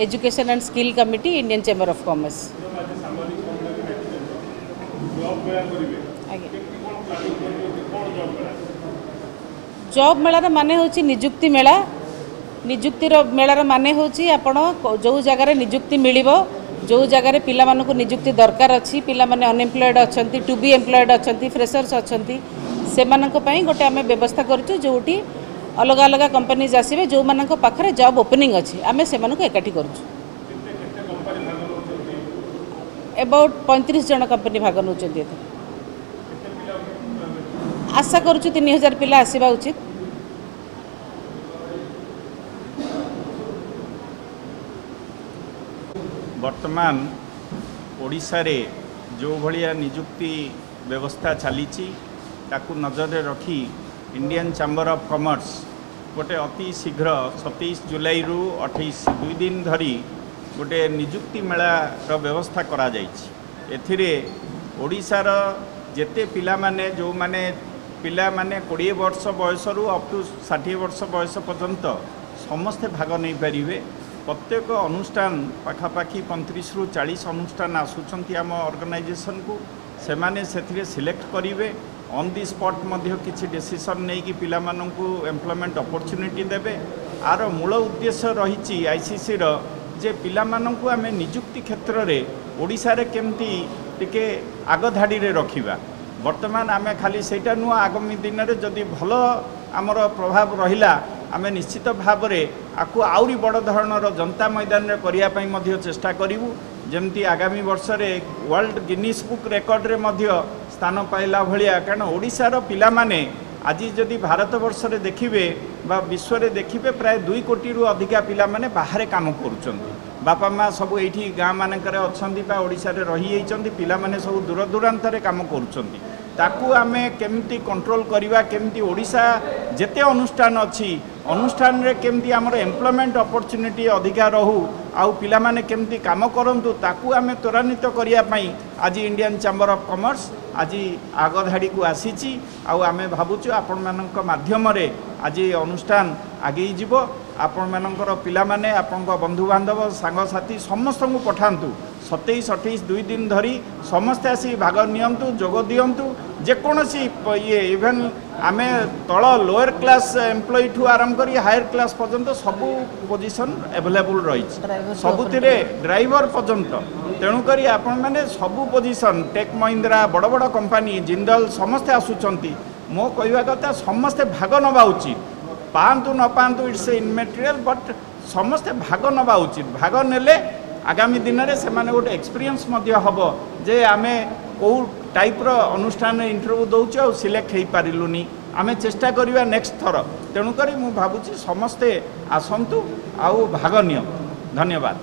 Education and skill committee Indian chamber of commerce. Job malar माने होची निजुक्ति मेला। निजुक्तिर malar माने होची आपण जो जगार निजुक्ति मिलिबो, जो जगार पिला मानकु निजुक्ति दरकार अछि, पिला माने अनएम्प्लॉयड अछंती, टू बी एम्प्लॉयड अछंती, फ्रेशर्स अछंती, से मानक पई गोटे आमे व्यवस्था करछु जोटी अलग अलग कंपनीज आसीबे जो मानक पाखरे जॉब ओपनिंग अछि आमे से मानक एकाठी करछु। अबाउट 35 जन कंपनी भाग नउचंती। आशा करछु 3000 पिला आसीबा उचित। वर्तमान ओडिशा रे जो भलिया निजुक्ति व्यवस्था चली ताकू नजर रखी इंडियन चैम्बर ऑफ कॉमर्स गोटे अति शीघ्र 27 जुलाई रु 28 2 दिन धरी गोटे निजुक्ति मेलार व्यवस्था करा जाइछि। एथिरे ओडिशार जेते पिला माने जो माने पिला माने 20 वर्ष बयस रु अप टू 60 वर्ष बयस पर्यंत समस्ते भाग नहीं पारिबे। प्रत्येक अनुष्ठान पाखापाखि 35 रु 40 अनुष्ठान आसुचंती आम ऑर्गेनाइजेशन को से माने सेथिरे सिलेक्ट करिवे। ऑन दी स्पॉट मध्य किछि डिसीजन नहीं कि पिला माननकु एम्प्लॉयमेंट अपॉर्चुनिटी देबे। आर मूल उद्देश्य रही आईसीसी रो जे पिला माननकु आमे निजुक्ति क्षेत्र रे ओडिसा रे केमती टिके आगधाड़ी रे रखिबा। वर्तमान आमे खाली सेटा नु आगामी दिन रे जदि भलो आमर प्रभाव रहिला आमे निश्चित भाव रे आकु आउरी बड़ धरणर जनता मैदान रे करिया पई मध्य चेष्टा करिवु। जेमती आगामी वर्ष रे वर्ल्ड गिनीज बुक रेकॉर्ड रे मध्य स्थान पाइला भलिया। कारण ओडिशार पिला माने आज जदि भारत वर्ष रे देखिबे बा विश्व रे देखिबे प्राय 2 कोटी रु अधिका पिला माने बाहरे काम करूचंती। बापा माँ सब एठी गाँ मानकर अछंती बा ओडिशा रे रही जाइचंती, पिला माने सब दूर दूरांत रे काम करूचंती। ताकू आमे केमती कंट्रोल करिवा, केमती ओडिशा जेते अनुष्ठान अछि अनुष्ठान रे केमती हमर एम्प्लॉयमेंट अपॉर्चुनिटी अधिका रहू आउ पिला माने केमती काम करंतु ताकू आमे त्वरान्वित करिया पई आज इंडियन चैम्बर ऑफ कॉमर्स आज आगधाड़ी को आसीची। आउ आमे भाबुछु आपण मानक माध्यम रे आज अनुष्ठान आगे जीवो। आपण मानकर पिला माने आपण बंधु बांधव सांग साथी समस्त को पठांतु। 27 28 2 दिन धरी समस्ते आसी भाग नियंतु, जोग दियंतु। जेकोसी ये इवेन आमे तल लोअर क्लास एम्प्लॉय ठू आरंभ करी हायर क्लास पर्यंत सबू पोजिशन अवेलेबल रही सबुतिरे ड्राइवर पर्यंत। तेणुकरी आपण माने सबू पोजिशन टेक महिंद्रा बड़ बड़ कंपनी जिंदल समस्ते आसुचंती। मो कहवा कथा समस्ते भाग नवा उचित, पांतु न पांतु इट्स इनमेटेरियल बट समस्ते भाग नवा उचित। भाग नेले आगामी दिन में से माने गोटे एक्सपीरियंस मध्य हबो जे आमे को टाइप रो अनुष्ठान इंटरव्यू दउछ आ सिलेक्ट हेई पारिलुनी। आमे चेष्टा करिवा नेक्स्ट थर। तेणुकरी मु भाबुची समस्ते आसंतु आउ भाग नियम। धन्यवाद।